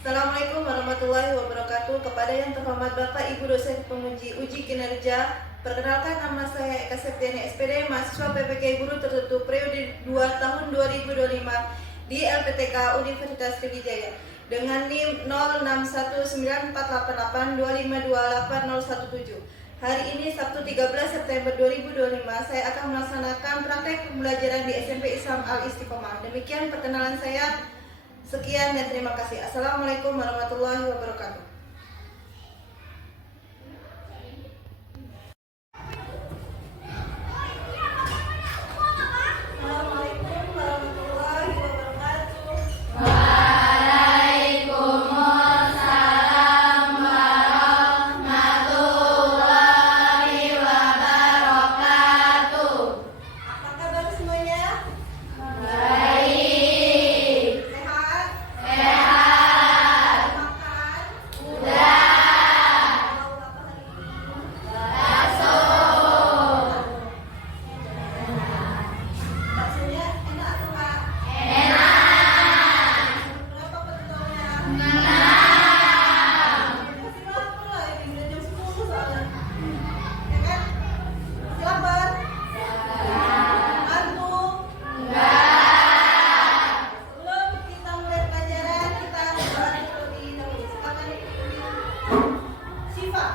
Assalamualaikum warahmatullahi wabarakatuh. Kepada yang terhormat Bapak Ibu dosen penguji uji kinerja, perkenalkan nama saya Eka Septiani SPD, mahasiswa PPK Guru Tertutup periode 2 tahun 2025 di LPTK Universitas Sriwijaya dengan NIM 06194882528017. Hari ini Sabtu 13 September 2025 saya akan melaksanakan praktek pembelajaran di SMP Islam Al Istiqomah. Demikian perkenalan saya. Sekian dan terima kasih. Assalamualaikum warahmatullahi wabarakatuh. Assalamualaikum warahmatullahi wabarakatuh. Waalaikumsalam warahmatullahi wabarakatuh. Apa kabar semuanya? Baik. Sehat? Sehat. Makan? Udah. Mau apa hari ini? Bakso. Baksonya enak atau enggak? Enak. Berapa penumpangnya? 6. Masih lapar lah ini, udah jam 10 soalnya. Ya kan? Masih lapar? Ngantuk? Enggak. Sebelum kita mulai pelajaran, kita harus berlatih terlebih dahulu. Silakan ikuti Siva.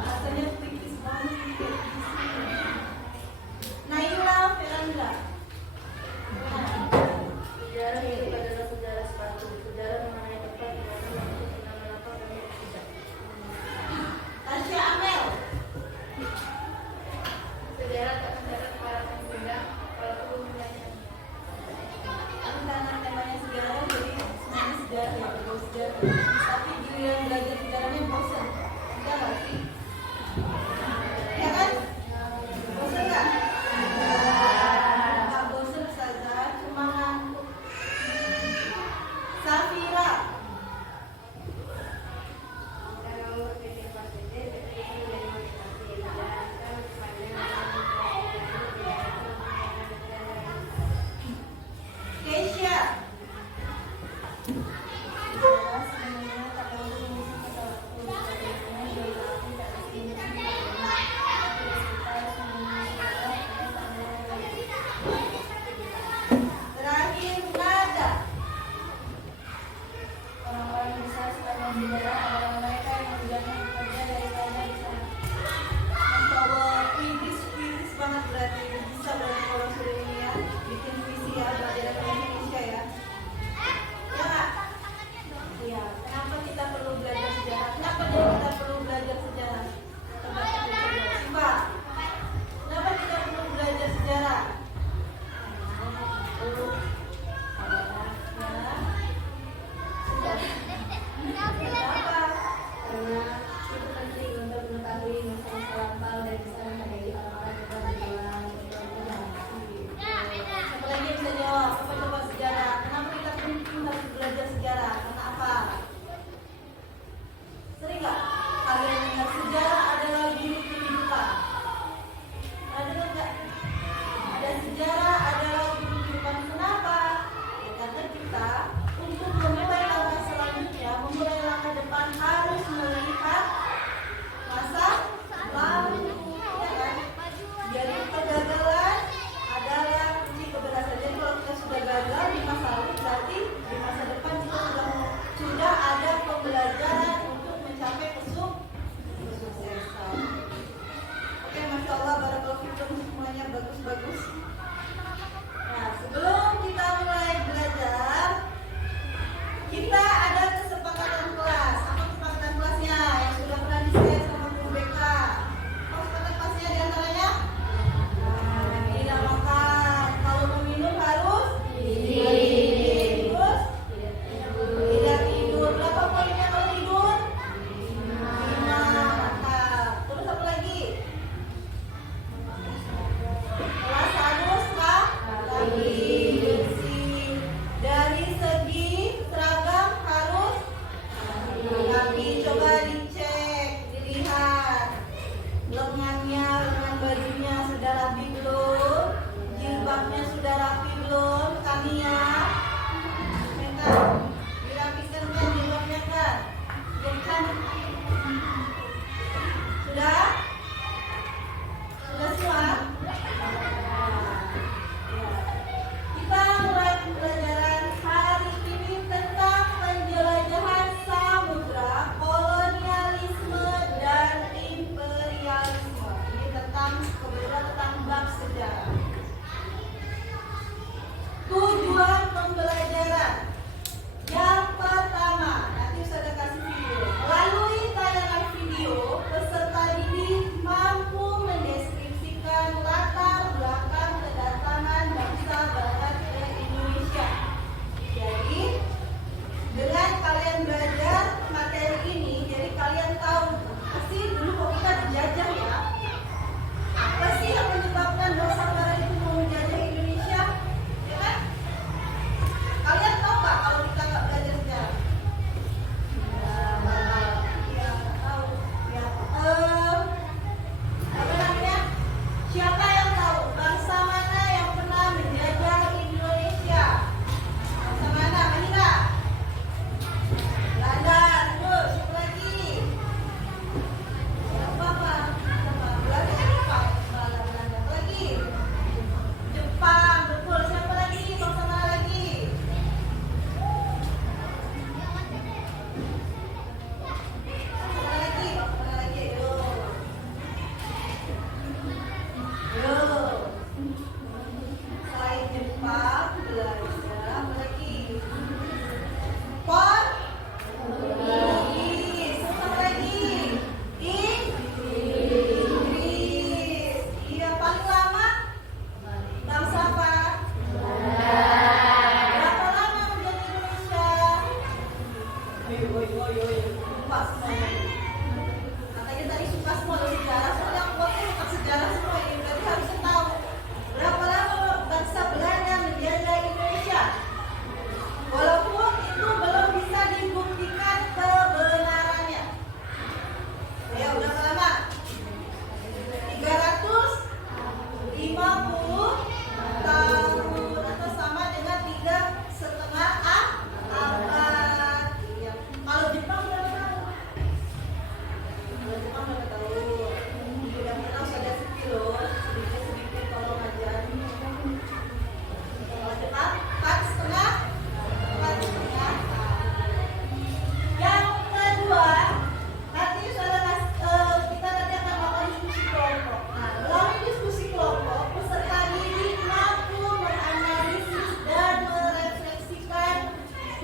Rasanya tipis banget. Naila Veranda. Sejarah itu adalah sejarah sepatu. Sejarah mengenai tempat di mana waktu pernah melakukan dan tidak. Tasya Amel. Sejarah tak mencatat para pemuda, para pemuda. Karena temanya sejarah, jadi semuanya sejarah ya, berbau sejarah. Tapi giliran belajar sejarahnya bosan. Enggak nggak sih? Ya kan? Bosan nggak? Nggak bosan saja, cuma ngantuk. Safira. Keisha. Sejarah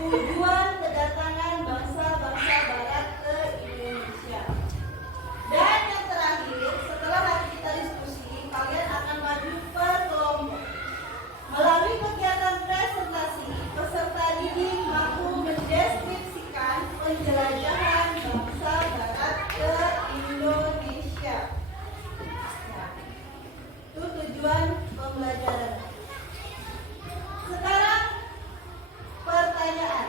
tujuan kedatangan bangsa-bangsa Barat ke Indonesia. Dan yang terakhir, setelah nanti kita diskusi, kalian akan maju per kelompok. Melalui kegiatan presentasi, peserta didik mampu mendeskripsikan penjelajahan bangsa Barat ke Indonesia. Nah, itu tujuan pembelajaran. Sekarang pertanyaan.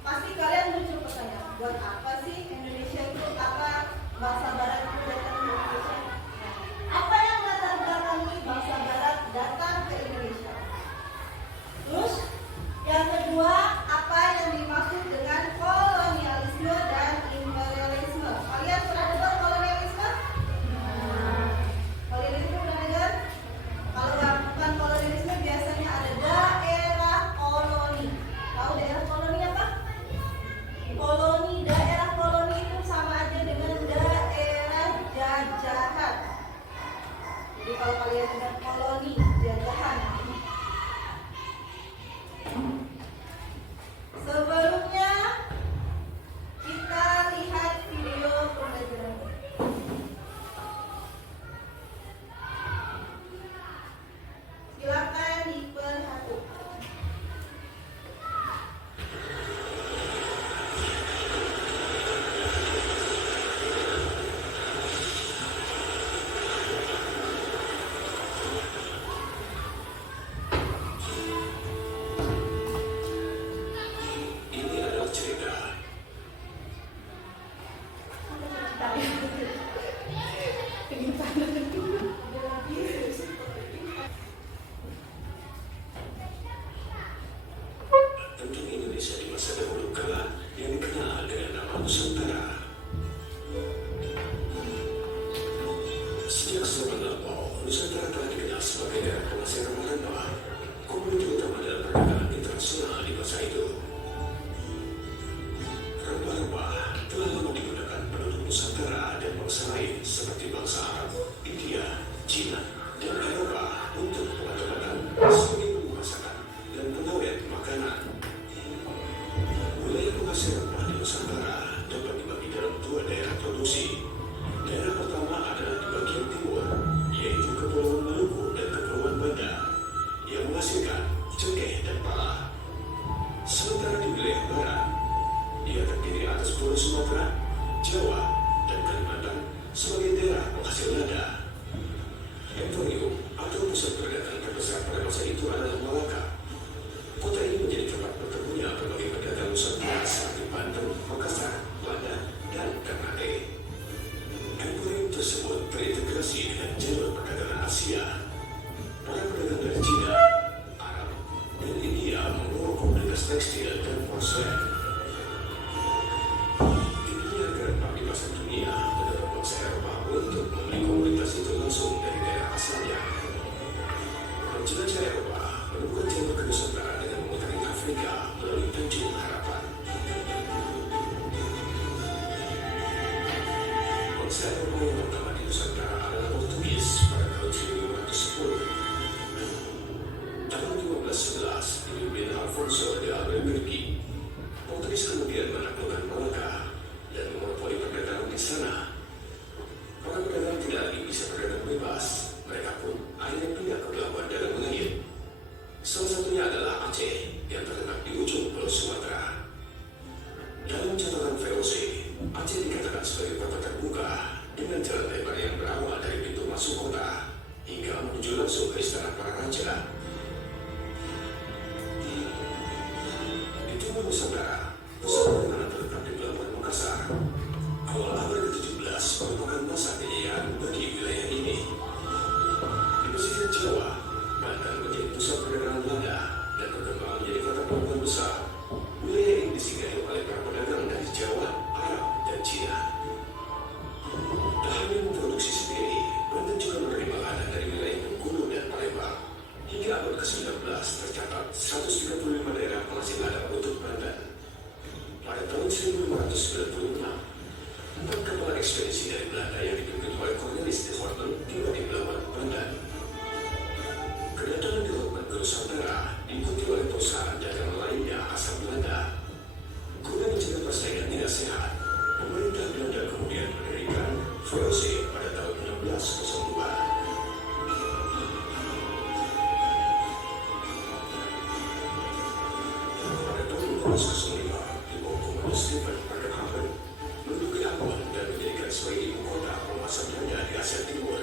Pasti kalian muncul pertanyaan, buat apa sih Indonesia itu, apa bangsa Barat itu datang ke Indonesia? Nah, apa yang latar belakangi bangsa Barat datang ke Indonesia? Terus yang kedua, apa yang dimaksud dengan kolonialisme dan imperialisme? Kalian pernah dengar kolonialisme? Kolonialisme pernah dengar? Kalau bukan kolonialisme biasanya ada daerah koloni. Tahu daerah koloni apa? Koloni, daerah koloni itu sama aja dengan daerah jajahan. Jadi kalau kalian dengar koloni, jajahan. Sebelumnya kita lihat video pembelajaran. Silakan diperhatikan. Ini adalah cerita tentang Indonesia di masa dahulu kala yang dikenal dengan nama Nusantara. Sejak zaman lampau, Nusantara telah dikenal sebagai daerah penghasil rempah-rempah, komoditi utama dalam perdagangan internasional di masa itu. Rempah-rempah telah lama digunakan penduduk Nusantara dan bangsa lain seperti bangsa Arab, India, Cina, dan Eropa untuk obat-obatan sebagai bumbu masakan dan pengawet makanan. Wilayah penghasil rempah di Nusantara dapat dibagi dalam dua daerah produksi. Daerah pertama adalah di bagian timur, yaitu Kepulauan Maluku dan Kepulauan Banda, yang menghasilkan cengkeh dan pala. Sementara di wilayah barat, ia terdiri atas Pulau Sumatera, Jawa, dan Kalimantan sebagai daerah penghasil lada. Emporium atau pusat perdagangan terbesar pada masa itu adalah Malaka. Kota ini menjadi tempat bertemunya berbagai pedagang Nusantara seperti Banten, Makassar, Banda, dan Ternate. Emporium tersebut terintegrasi dengan jalur perdagangan Asia. Para pedagang dari Cina, Arab, dan India membawa komoditas tekstil dan porselen. Tingginya harga rempah di pasar dunia mendorong bangsa Eropa untuk membeli komoditas itu langsung dari daerah asalnya. Penjelajah Eropa menemukan jalur ke Nusantara dengan memutari Afrika melalui Tanjung Harapan. Bangsa Eropa yang pertama di Nusantara adalah Portugis pada tahun 1510. Tahun 1511 dipimpin Alfonso de Albuquerque. Portugis kemudian menaklukkan Malaka dan memonopoli perdagangan di sana. Para pedagang tidak lagi bisa berdagang bebas. Mereka pun akhirnya pindah ke pelabuhan dagang lain. Salah satunya adalah Aceh yang terletak di ujung Pulau Sumatera. Dalam catatan VOC, Aceh dikatakan sebagai kota terbuka dengan jalan lebar yang berawal dari pintu masuk kota hingga menuju langsung ke istana para raja. Di timur Nusantara, pusat perdagangan terletak di pelabuhan Makassar. Awal abad ke-17 merupakan masa kejayaan bagi wilayah ini. Di pesisir Jawa, Banten menjadi pusat perdagangan lada dan berkembang menjadi kota pelabuhan besar. Wilayah ini disinggahi oleh para pedagang dari Jawa, Arab, dan Cina. Tak hanya memproduksi sendiri, Banten juga menerima lada dari wilayah Bengkulu dan Palembang. Hingga abad ke-19 tercatat 135 daerah penghasil lada untuk Banten. 1205 di bawah komando Stephen Pernikahan menduduki Ambon dan menjadikan sebagai ibu kota penguasa Belanda di Asia Timur.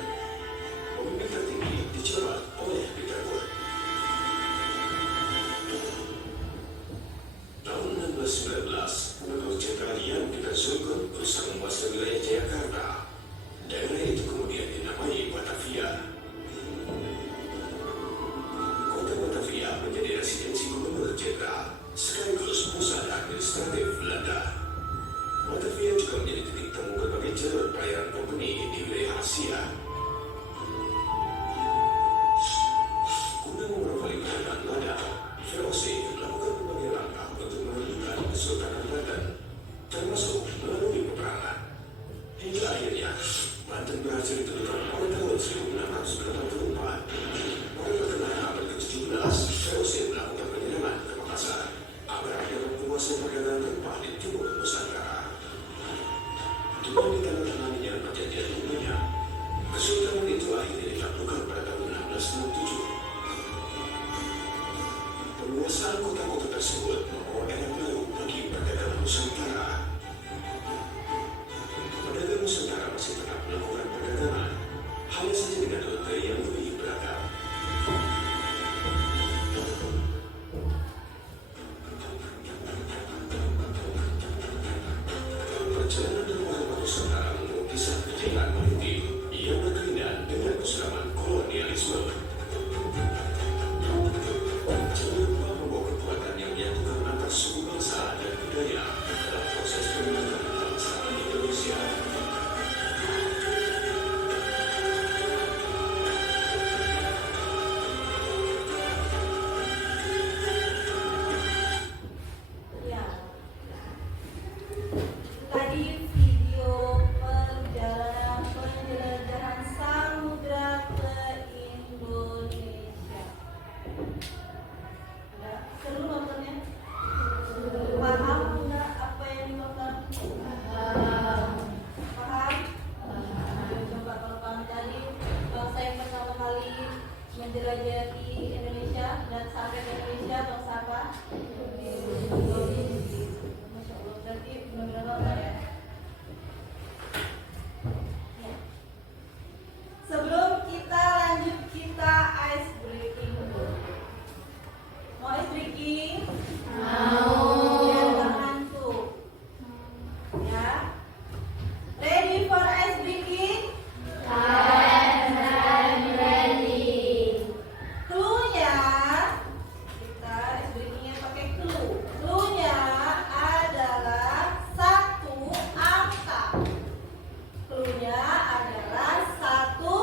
Pemimpin tertinggi dijabat oleh Peter Wood. Tahun 1619, menurut Jenderal yang dipensiunkan berusaha menguasai wilayah Jayakarta. Daerah itu kemudian dinamai Batavia. Kota Batavia menjadi residensi Gubernur Jenderal sekaligus pusat administratif Belanda. Batavia juga menjadi titik temu berbagai jalur perairan kompeni di wilayah Asia. Guna memonopoli perairan Belanda, VOC melakukan berbagai langkah untuk menentukan Kesultanan Banten, termasuk melalui peperangan. Hingga akhirnya, Banten berhasil ditentukan pada tahun 1684. Pada pertengahan abad ke-17, VOC melakukan penyerangan ke Makassar agar dapat menguasai perdagangan rempah di timur Nusantara. Dengan ditandatanganinya perjanjian dunia, kesultanan itu akhirnya ditaklukkan pada tahun 1667. Penguasaan kota-kota tersebut membawa era baru bagi perdagangan Nusantara. Pedagang Nusantara masih tetap melakukan perdagangan, hanya saja dengan rute yang lebih beragam. Perjalanan dari Muhammad Nusantara menempuh kisah perjalanan maritim yang berkaitan dengan keselamatan kolonialisme. Jangan lupa membawa kekuatan yang menyatukan antar suku bangsa dan budaya dalam proses pembentukan bangsa Indonesia. Ya. Tadi video perjalanan penjelajahan samudra ke Indonesia. Udah seru nontonnya? Paham nggak apa yang dimaksud? Paham? Coba kalau paham tadi, bangsa yang pertama kali menjelajahi Indonesia dan sampai ke Indonesia bangsa apa? Masya Allah, berarti benar-benar nonton ya. Ya. Sebelum kita lanjut, kita ice breaking dulu. Mau ice breaking? Biar nggak ngantuk. Ya. Ready for ice breaking? Clue-nya, kita ice breaking-nya pakai clue. Clue-nya adalah satu angka. Clue-nya adalah satu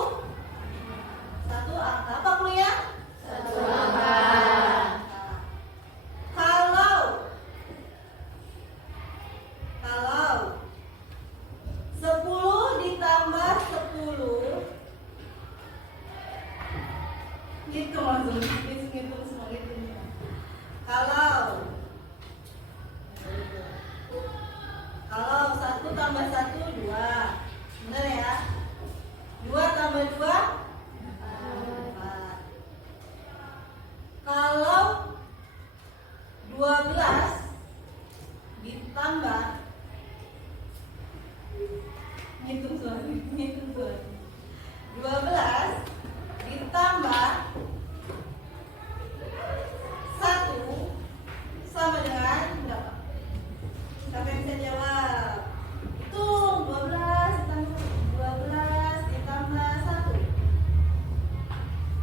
angka. Apa clue-nya? Satu angka. Kalau 10 ditambah 10, gitu langsung hitung semua hitungnya. Kalau 1 tambah 1 2, bener ya? 2 tambah 2 4. Kalau 12 ditambah, ngitung suara 12 ditambah 1 sama dengan berapa? Siapa yang bisa jawab? Hitung 12 ditambah 1.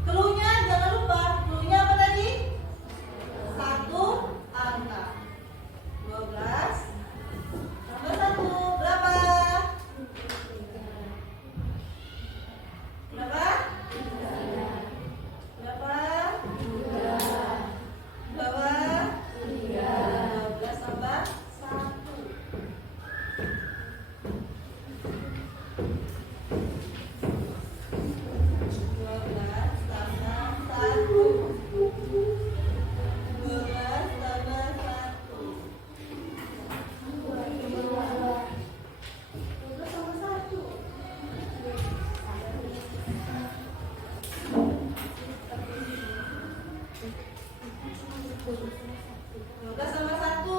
Clue-nya jangan lupa, clue-nya apa tadi? Satu angka. 12 tambah 1 berapa? Berapa? Berapa? 12 tambah 1. 12 sama 1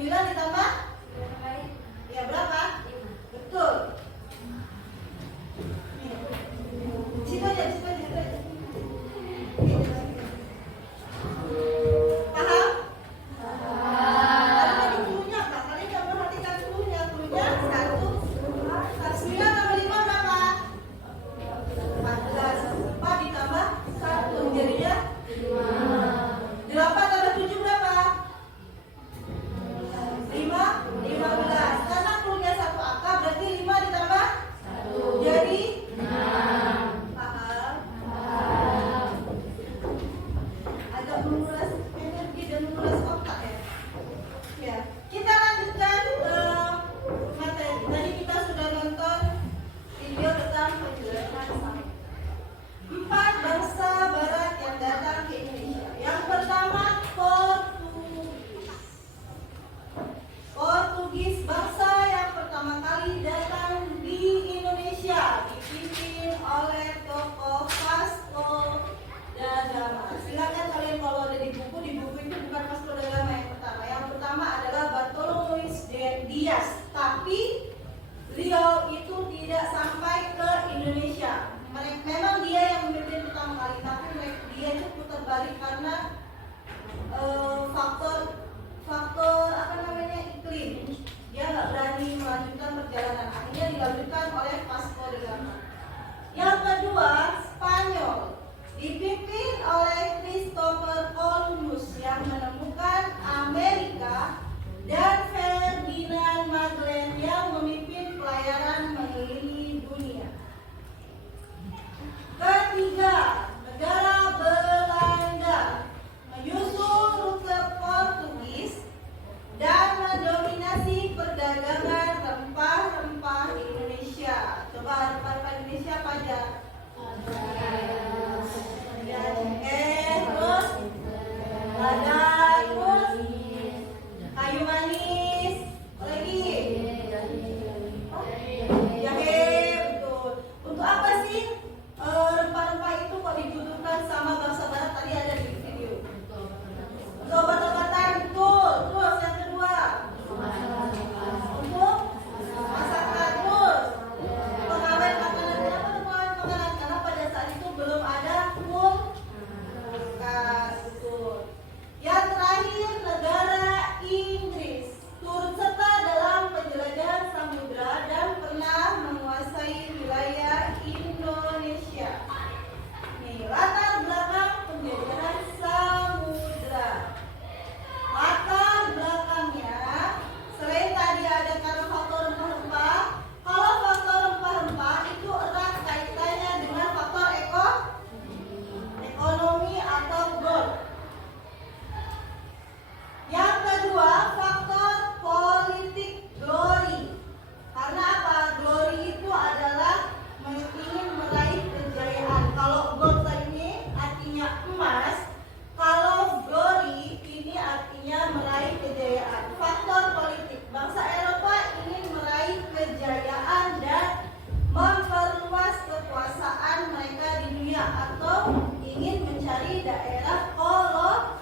9 ditambah? Ya berapa? Betul. Situ aja, situ aja, situ aja. Paham? Lalu tadi cluenya apa? Kalian nggak perhatikan cluenya. Cluenya 9 tambah 5 berapa? 14. 4 ditambah 1 jadinya 8 tambah 7 berapa? 15. Karena cluenya satu angka berarti 5 ditambah 1 jadi 6. Paham? Agak menguras energi dan menguras otak ya. Ya, kita lanjutkan ke materi. Tadi kita sudah nonton video tentang penjelasan sama 4 bangsa Barat yang datang ke Indonesia. Yang pertama Portugis, bangsa yang pertama kali datang di Indonesia, dipimpin oleh tokoh Vasco da Gama. Silakan kalian kalau ada di buku itu bukan Vasco da Gama yang pertama. Yang pertama adalah Bartolomé Dias, tapi beliau itu tidak sampai ke Indonesia. Memang dia yang memimpin pertama kali, tapi dia cukup terbalik karena faktor iklim. Dia nggak berani melanjutkan perjalanan. Akhirnya dilanjutkan oleh Vasco da Gama. Yang kedua, Spanyol, dipimpin oleh Christopher Columbus yang menemukan Amerika, dan Ferdinand Magellan yang memimpin pelayaran mengelilingi dunia. Ketiga, negara Belanda menyusul rute Portugis dan mendominasi perdagangan rempah-rempah Indonesia. Coba rempah-rempah Indonesia apa aja? Terus ada, terus kayu manis, apa lagi? Jahe, betul. Untuk apa sih rempah-rempah itu kok dibutuhkan sama bangsa Barat? Tadi ada di video. Untuk obat-obatan, betul. Terus yang kedua, untuk masakan, terus pengawet makanan. Kenapa untuk pengawet makanan? Karena pada saat itu belum ada kulkas, betul. Yang terakhir, negara Inggris turut serta dalam penjelajahan samudra dan pernah menguasai wilayah Indonesia. Nih, latar belakang penjajahan samudra. Latar belakangnya, selain tadi ada karena faktor rempah-rempah, kalau faktor rempah-rempah itu erat kaitannya dengan faktor ekonomi atau growth. Yang kedua, faktor politik glory. Karena apa? Glory itu adalah ingin meraih kejayaan. Kalau gold ini artinya emas, kalau glory ini artinya meraih kejayaan. Faktor politik. Bangsa Eropa ingin meraih kejayaan dan memperluas kekuasaan mereka di dunia, atau ingin mencari daerah koloni.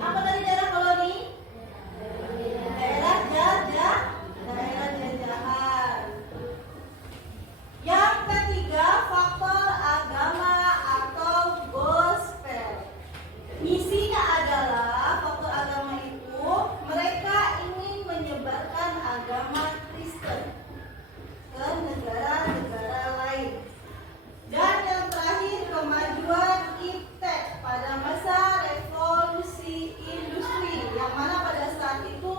Apa tadi daerah koloni? Daerah jajahan. Yang ketiga, faktor agama atau gospel. Misinya adalah faktor agama itu mereka ingin menyebarkan agama Kristen ke negara-negara lain. Dan yang terakhir, kemajuan iptek pada masa revolusi industri, yang mana pada saat itu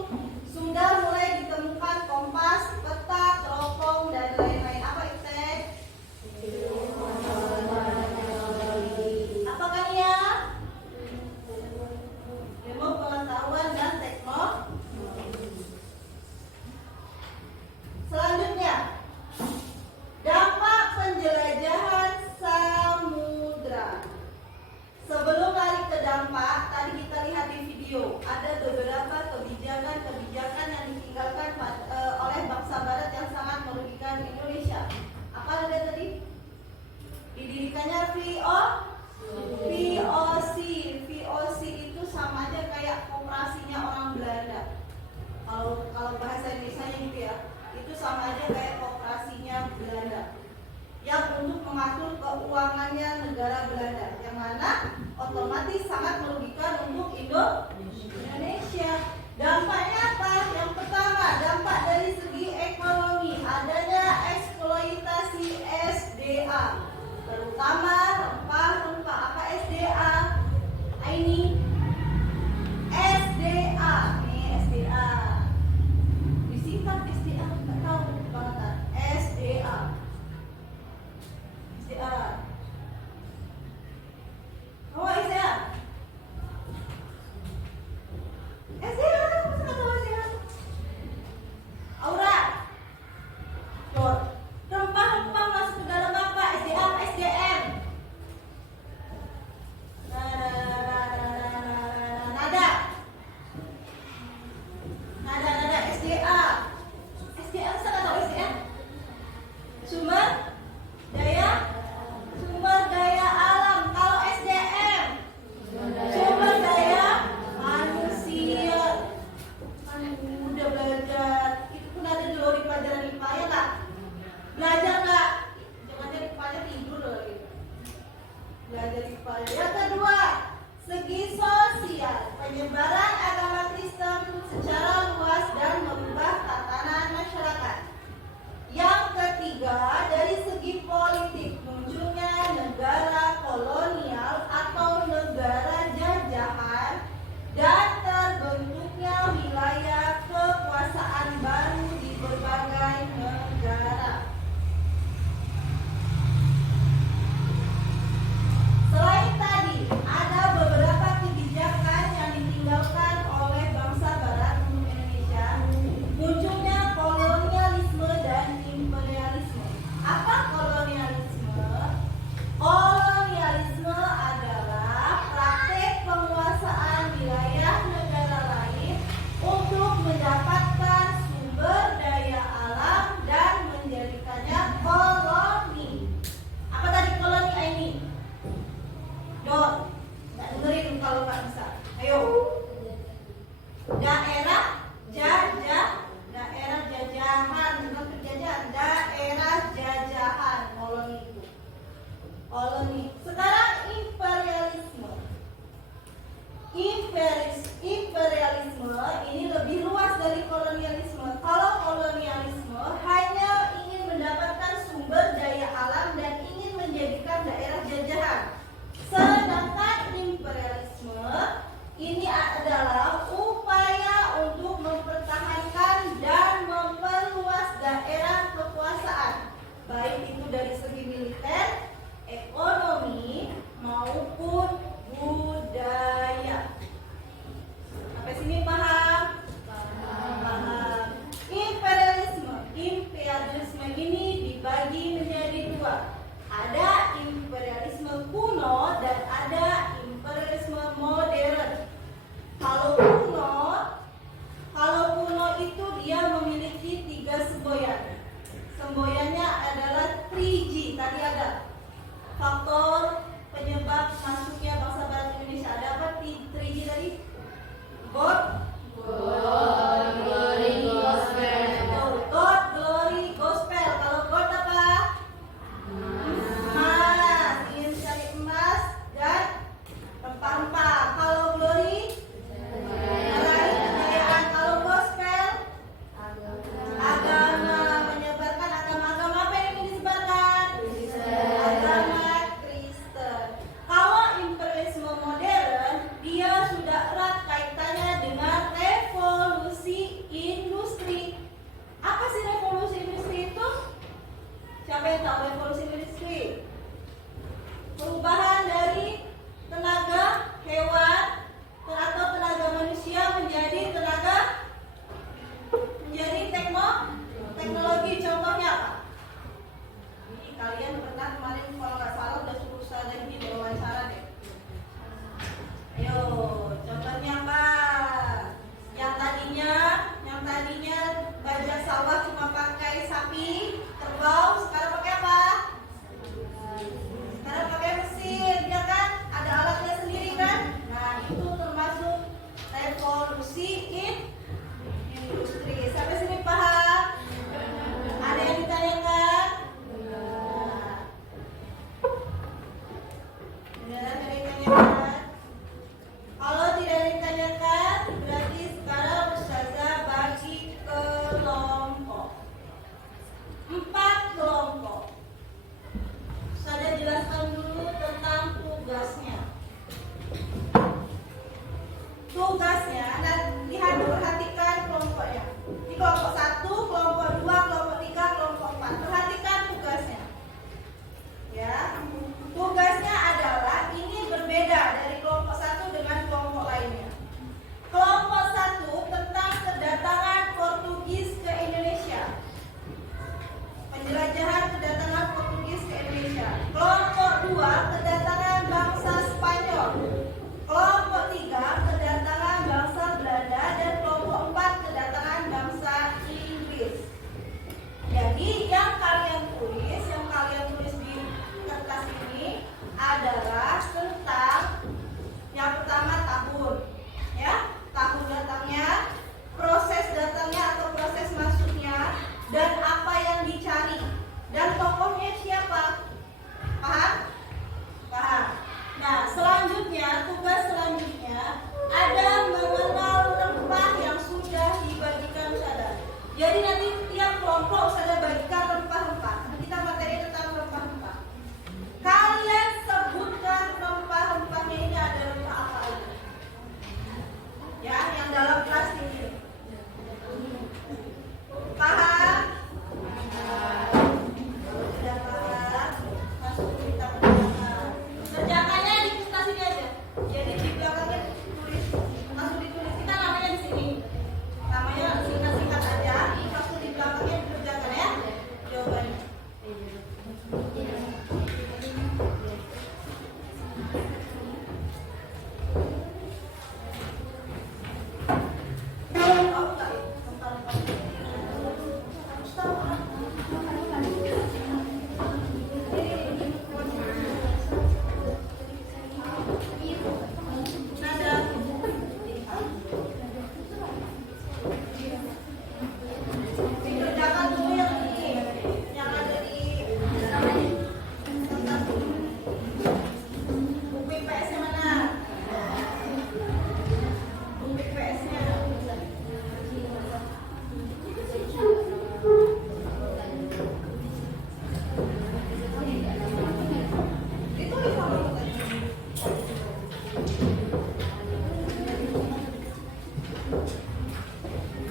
sudah mulai ditemukan kompas, peta, teropong, dan lain-lain. Apa iptek? Apa kan ya? Ilmu pengetahuan dan teknologi. Selanjutnya, dampak penjelajahan samudra. Sebelum lari ke dampak, tadi kita lihat di video ada beberapa kebijakan yang ditinggalkan oleh bangsa Barat yang sangat merugikan Indonesia. Apa ada tadi? Didirikannya VOC. VOC itu sama aja kayak kooperasinya orang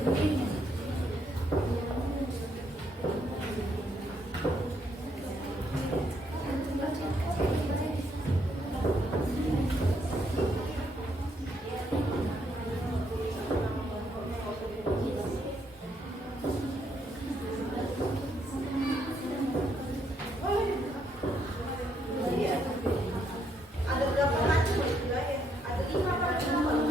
Ada berapa macam juga ya? Ada 5 apa ada 6?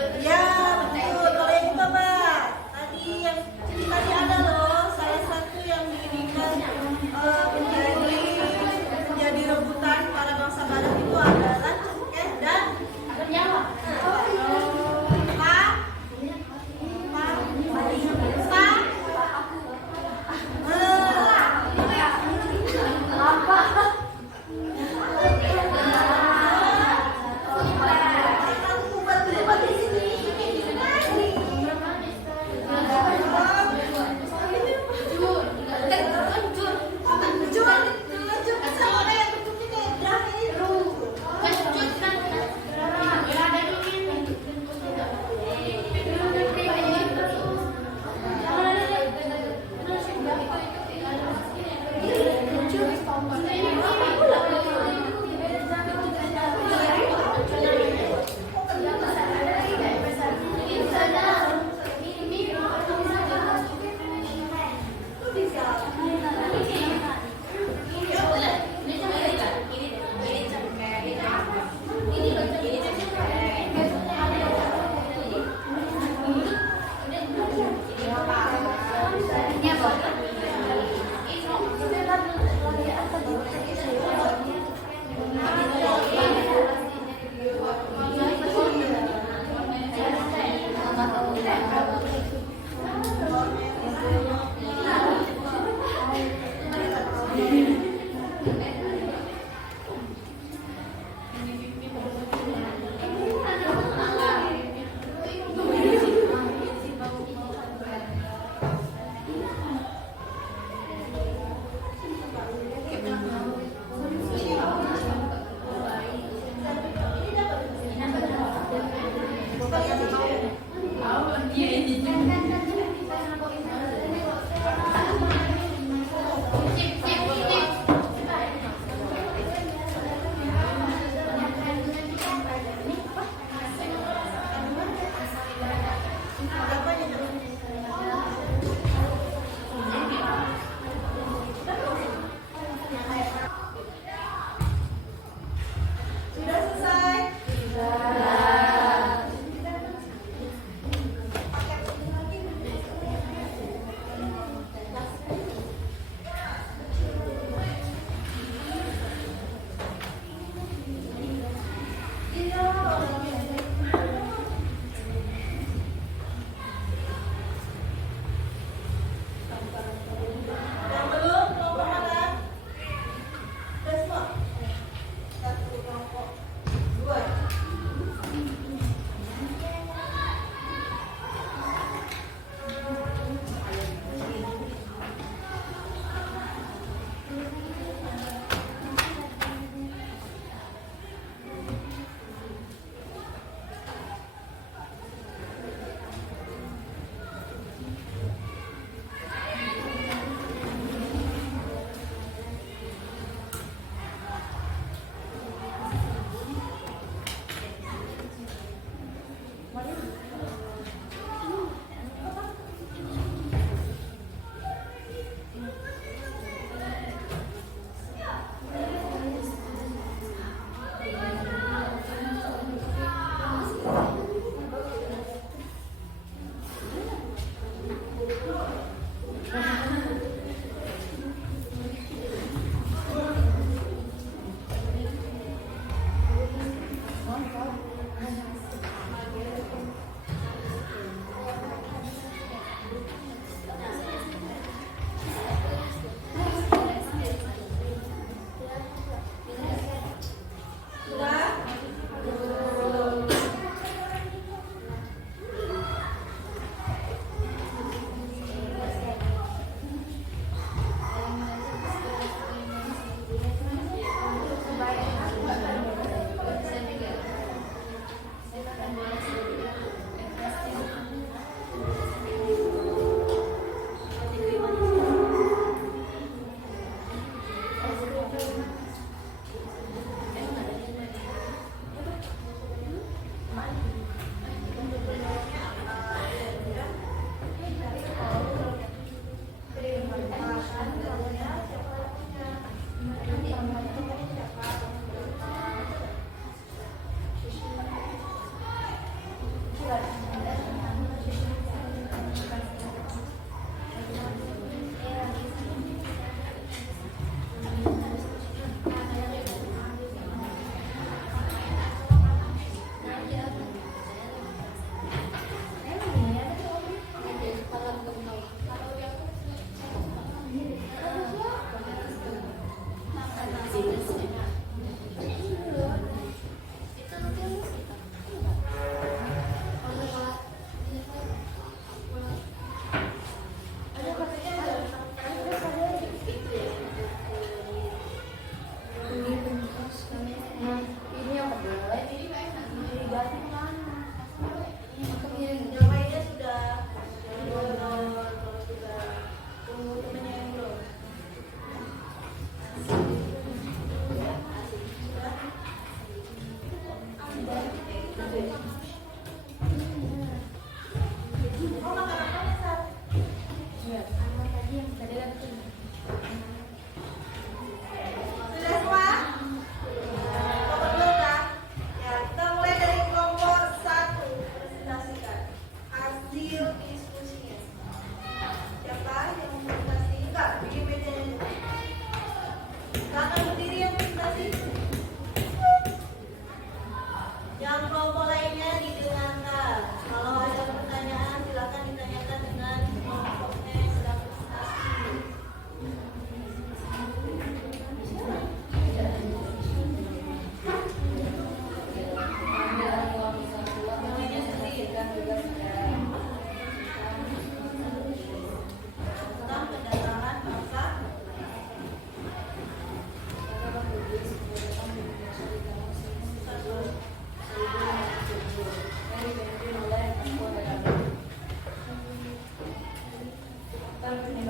Ya, betul. Kalau yang itu apa? Tadi ada loh salah satu yang diinginkan menjadi rebutan para bangsa barat itu adalah cengkeh dan Bernyawa.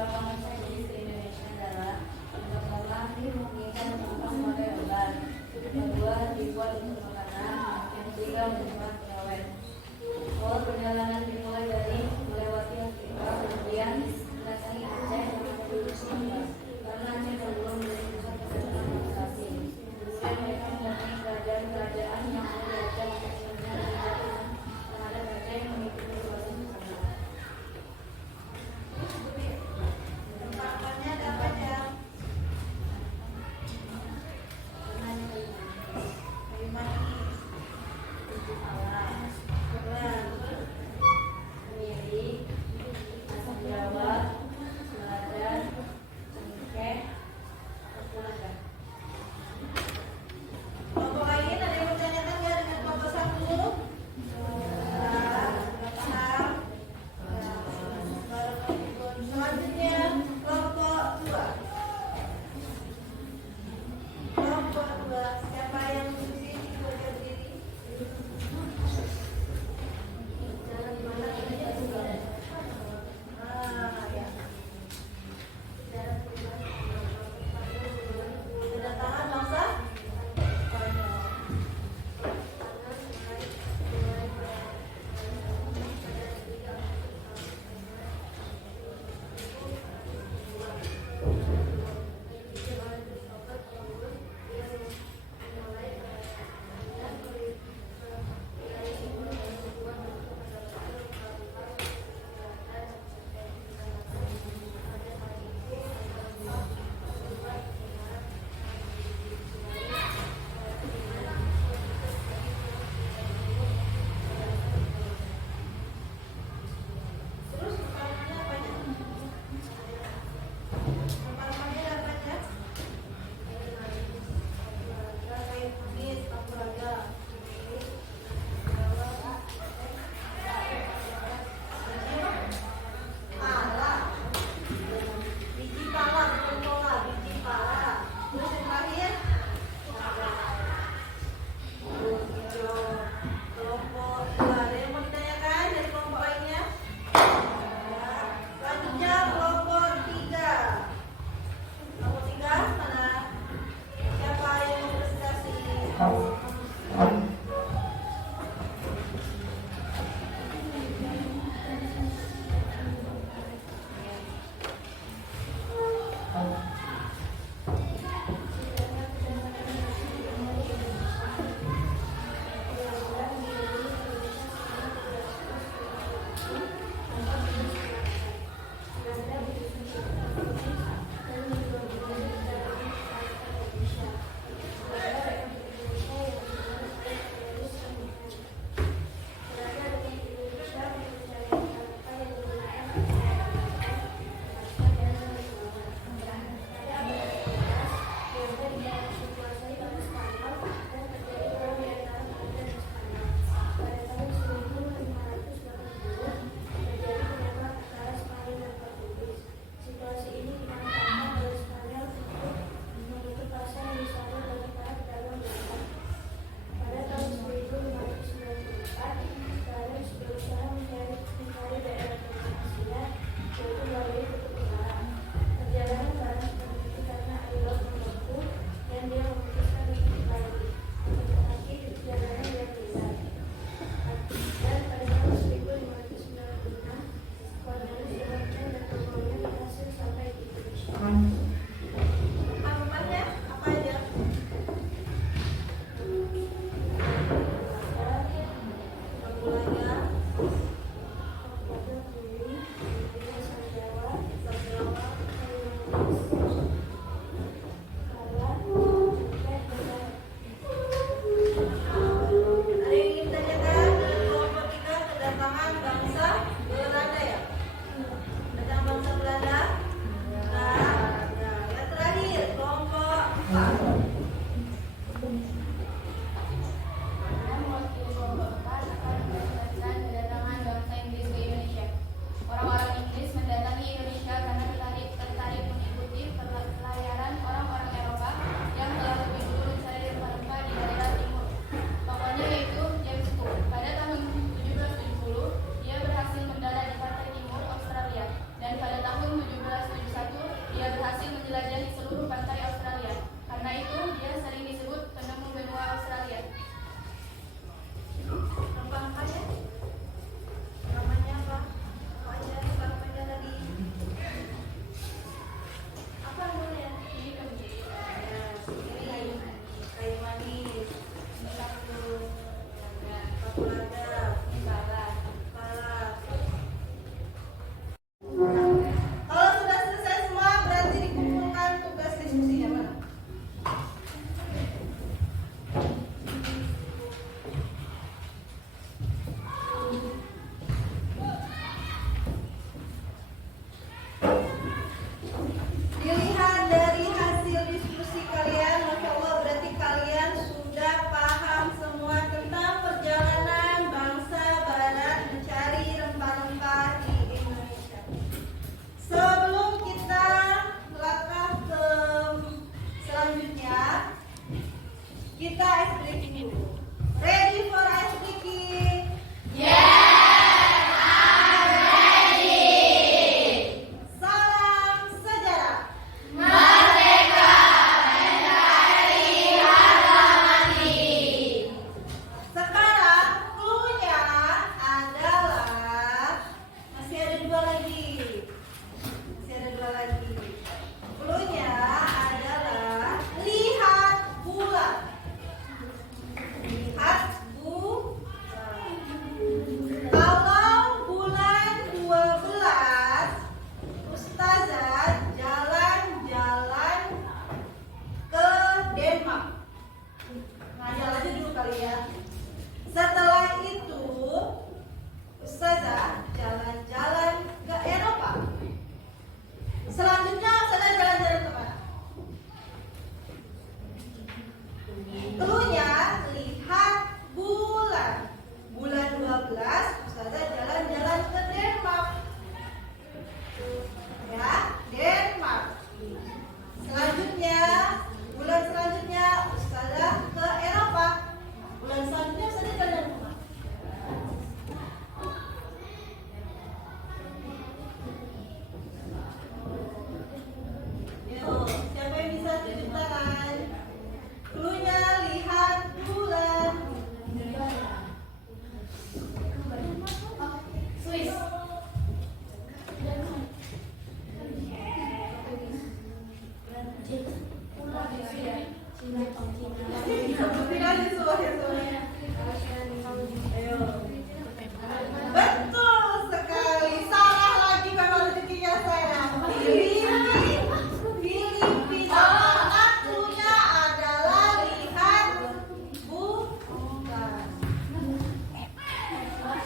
Bapak Musa Inggris ke Indonesia adalah pertama, dimungkinkan untuk memakai obat, kedua, dibuat untuk makanan, yang ketiga, membuat pengawet. Awal perjalanan dimulai dari melewati Afrika, kemudian mendatangi Aceh dan menuju Sumba, karena Aceh belum menjadi pusat perdagangan bangsa asing. Kemudian mereka mendatangi kerajaan-kerajaan yang ada di Aceh untuk mendengar kebijakan terhadap Aceh yang mengikuti proses tersebut.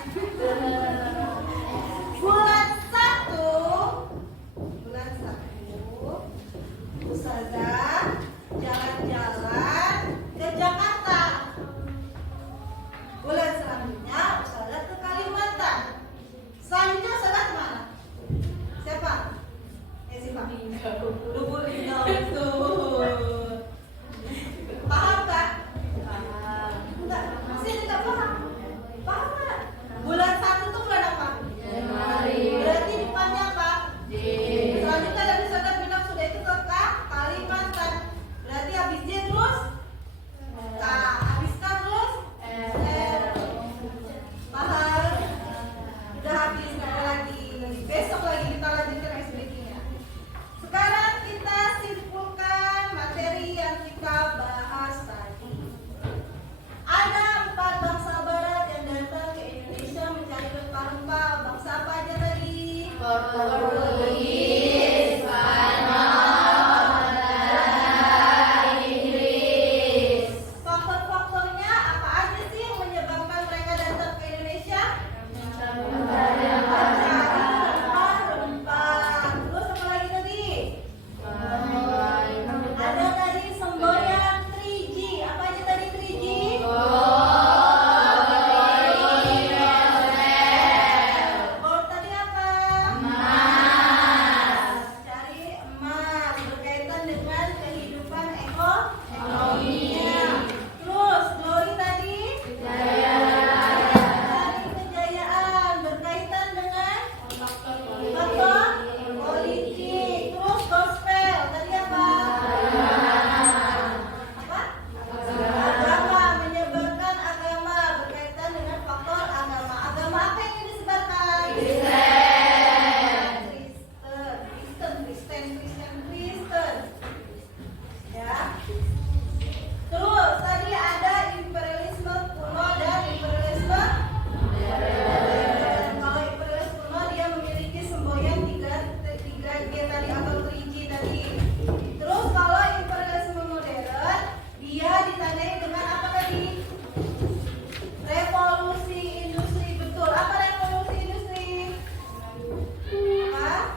Bulan satu, Ustazah jalan-jalan ke Jakarta. Bulan selanjutnya Ustazah ke Kalimantan. Selanjutnya Ustazah kemana? Siapa? Siapa? Lubuk Linggau itu. Paham kan? Enggak, masih tidak paham. Paham nggak? Bulan satu itu bulan apa? Januari. Berarti depannya apa? Selanjutnya dari Ustazah bilang sudah itu ke Kalimantan. Berarti habis J terus K, habis K terus R. Paham? Udah habis, nggak ada lagi. Besok lagi kita lanjutkan explaining-nya. Sekarang kita simpulkan materi yang kita bahas tadi. Ada 4 bangsa barat yang datang ke Indonesia mencari rempah-rempah. Bangsa apa aja tadi? Portugis, Spanyol, Belanda, Inggris. Faktor-faktornya apa aja sih yang menyebabkan mereka datang ke Indonesia? Mencari rempah-rempah. Terus apa lagi tadi? Ada tadi semboyan 3G. Apa aja tadi 3G? Gold tadi apa? Cari emas berkaitan dengan kehidupan ekonominya. Terus glory tadi? Cari kejayaan berkaitan dengan faktor politik. Terus gospel tadi apa? Apa? Agama, menyebarkan agama berkaitan dengan faktor agama. Agama apa yang ingin disebarkan? Kristen. Ya. Terus tadi ada imperialisme kuno dan imperialisme modern. Kalau imperialisme kuno dia memiliki semboyan 3G tadi atau 3G tadi. Terus kalau imperialisme modern dia ditandai dengan apa tadi? Revolusi industri. Betul. Apa revolusi industri? Apa?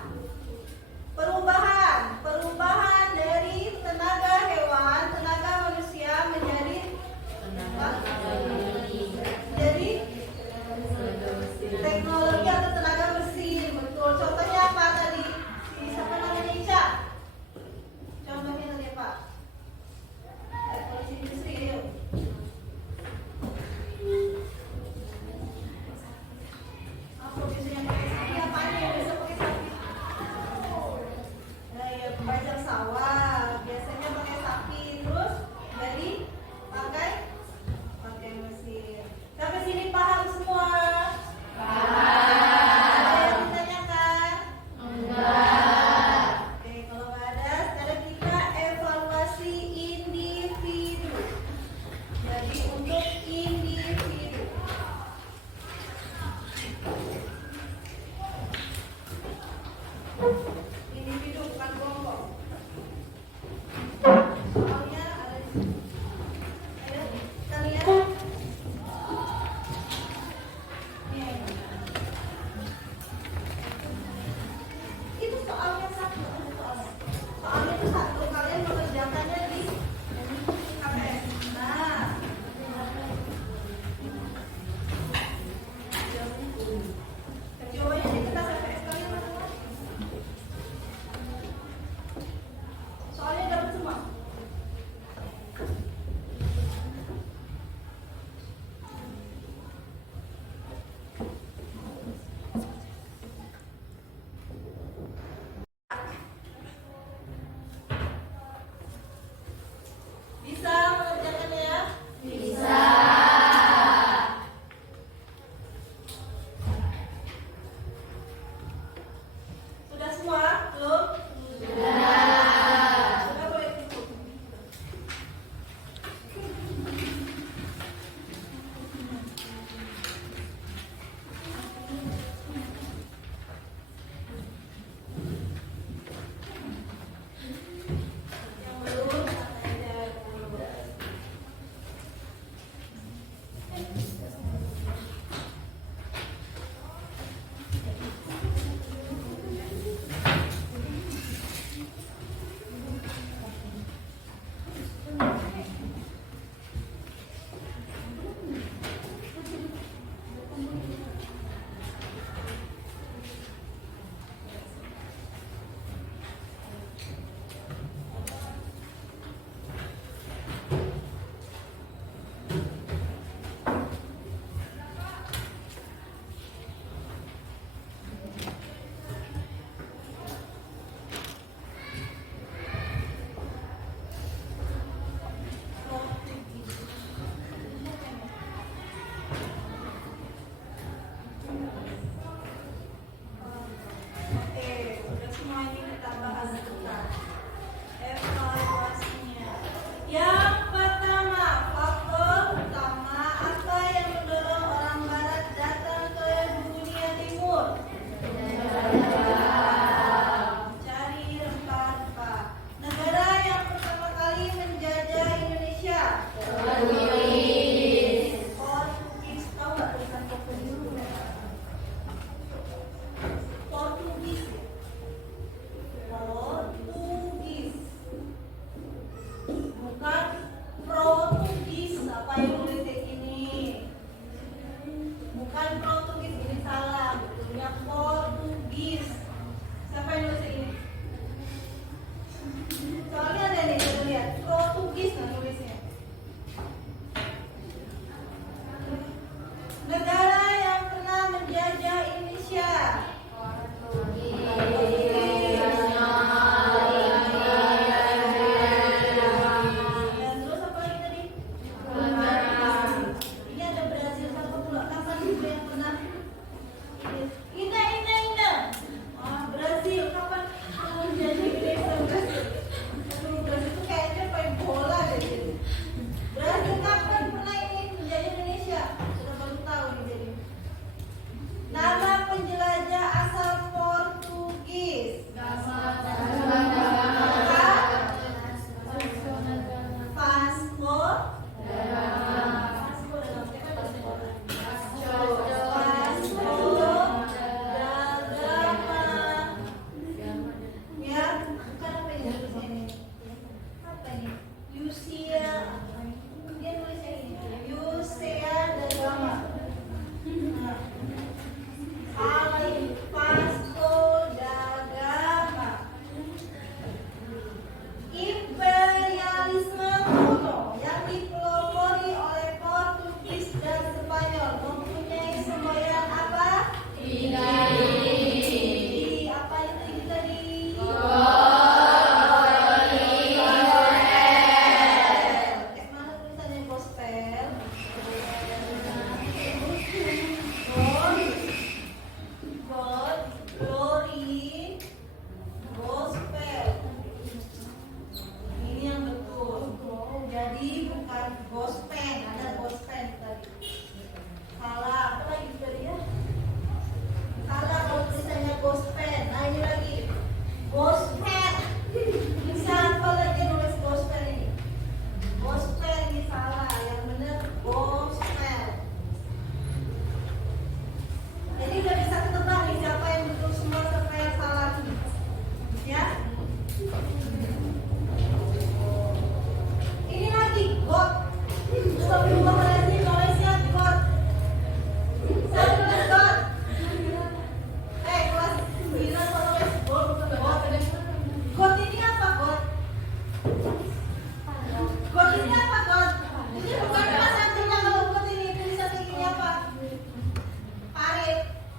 Perubahan dari tenaga hewan, tenaga manusia menjadi apa? Jadi teknologi atau tenaga mesin. Betul. Contohnya apa tadi? Siapa namanya Ica? Contohnya tadi apa? Revolusi industri. Yuk. Apa biasanya pakai sapi? Apa aja yang bisa pakai sapi? Ya, pembajak sawah biasanya pakai sapi, terus jadi pakai mesin. Sampai sini paham semua? Ada yang ditanyakan? Oke, kalau nggak ada, sekarang kita evaluasi individu. Jadi untuk individu. Individu bukan kelompok. Soalnya ada di sini. Ayo, kita lihat. Nih. Itu soalnya satu. Soalnya itu satu. Kalian mengerjakannya di KPS. Nah. Jawabannya di kertas KPS kalian masing-masing. Soalnya dapat semua. Bisa mengerjakannya ya? Bisa.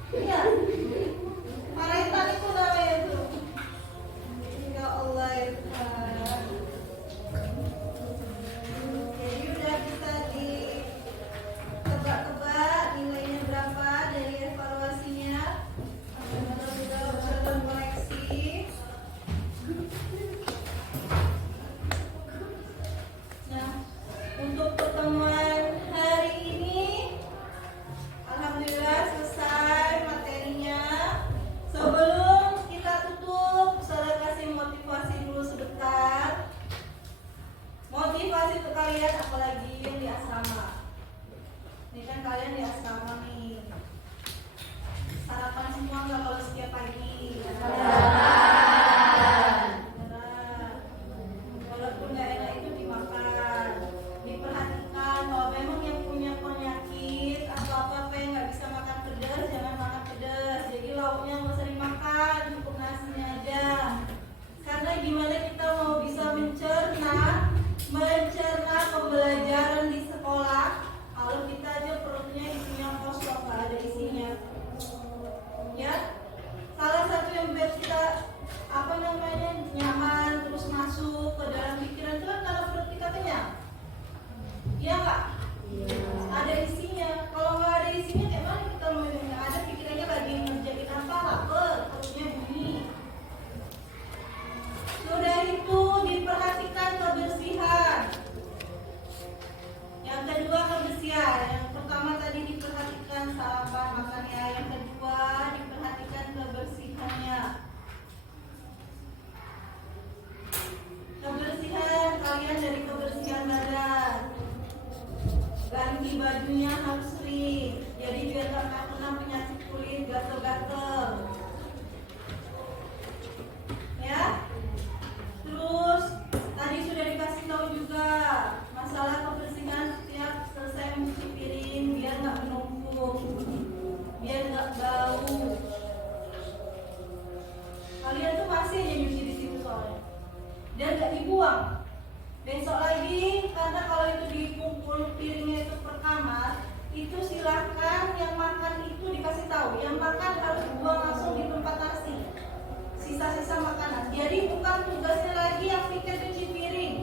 Iya. Paretan itu namanya tuh. Ya Allah ya Tuhan. Jadi udah bisa ditebak-tebak nilainya berapa dari evaluasinya. Mudah-mudahan bisa terkoreksi. Nah, untuk pertemuan hari ini alhamdulillah selesai materinya. Sebelum kita tutup, saya kasih motivasi dulu sebentar. Motivasi untuk kalian apalagi yang di asrama. Ini kan kalian di asrama nih. Sarapan semua nggak kalau setiap pagi? Beneran. Walaupun nggak enak itu dimakan. Diperhatikan kalau memang yang punya penyakit atau apa yang nggak bisa makan pedas, jangan makan pedas. Jadi lauknya nggak usah dimakan, cukup nasinya aja. Karena gimana kita mau bisa mencerna pembelajaran di sekolah kalau kita aja perutnya isinya kosong, nggak ada isinya. Ya, salah satu yang biar kita nyaman terus masuk ke dalam pikiran itu kan kalau perut kita kenyang. Iya nggak? Ada isinya. Kalau nggak ada isinya, kayak mana kita mau nggak ada pikirannya lagi ngerjain apa, lapar, perutnya bunyi. Sudah itu diperhatikan kebersihan. Yang kedua kebersihan. Yang pertama tadi diperhatikan sampah makannya. Yang kedua diperhatikan kebersihannya. Kebersihan kalian dari kebersihan badan. Ganti bajunya harus sering. Jadi biar nggak kena penyakit kulit gatel-gatel. Ya. Terus tadi sudah dikasih tahu juga masalah kebersihan setiap selesai mencuci piring biar nggak menumpuk, biar nggak bau. Kalian tuh masih aja nyuci di situ soalnya, dan nggak dibuang. Besok lagi karena kalau itu dikumpul piringnya itu per kamar, itu silahkan yang makan itu dikasih tahu, yang makan harus buang langsung di tempat nasi. Sisa-sisa makanan. Jadi bukan tugasnya lagi yang pikir cuci piring.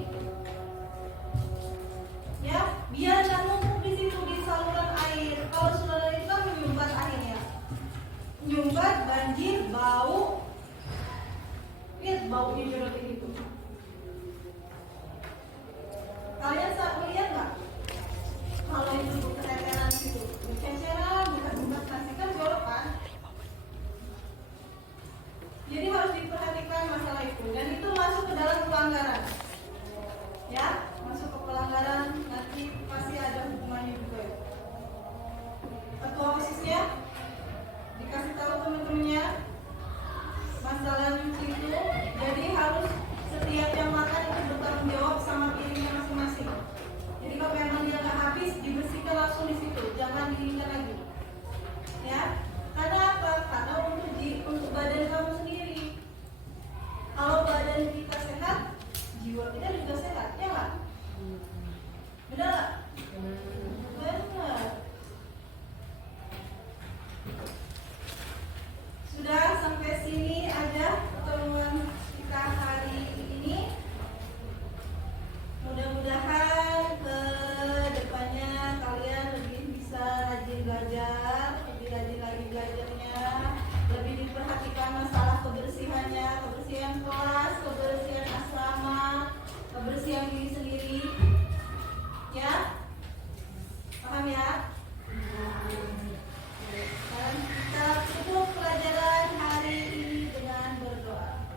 Ya, biar nggak numpuk di situ di saluran air. Kalau saluran itu kan menyumbat airnya. Menyumbat, banjir, bau. Lihat baunya jorok kayak gitu. Kalian saat melihat nggak? Kalau itu keteteran gitu, ceceran, bukan nasi kan jorok kan? Jadi harus diperhatikan masalah itu, dan itu masuk ke dalam pelanggaran. Ya, masuk ke pelanggaran, nanti pasti ada hukumannya juga. Ketua OSISnya dikasih tahu teman-temannya masalah nyuci itu. Jadi harus setiap yang makan itu bertanggung jawab sama piringnya masing-masing. Jadi kalau memang dia nggak habis, dibersihkan langsung di situ, jangan diinginkan lagi. Ya. Karena apa? Karena untuk badan kamu sendiri. Kalau badan kita sehat, jiwa kita juga sehat, ya nggak? Benar nggak? Benar. Sudah sampai sini aja pertemuan kita hari ini. Mudah-mudahan ke depannya kalian lebih bisa rajin belajar, lebih rajin lagi belajarnya, lebih diperhatikan masalah kebersihannya, kebersihan kelas, kebersihan asrama, kebersihan diri sendiri. Ya? Paham ya? Dan kita tutup pelajaran hari ini dengan berdoa.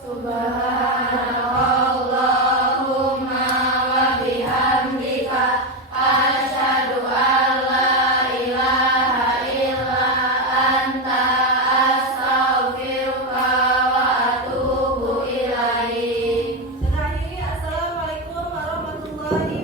Subhanallahumma wa bihamdika asyhadu an la ilaha illa anta astaghfiruka wa atubu ilaik. Terakhir, assalamualaikum warahmatullahi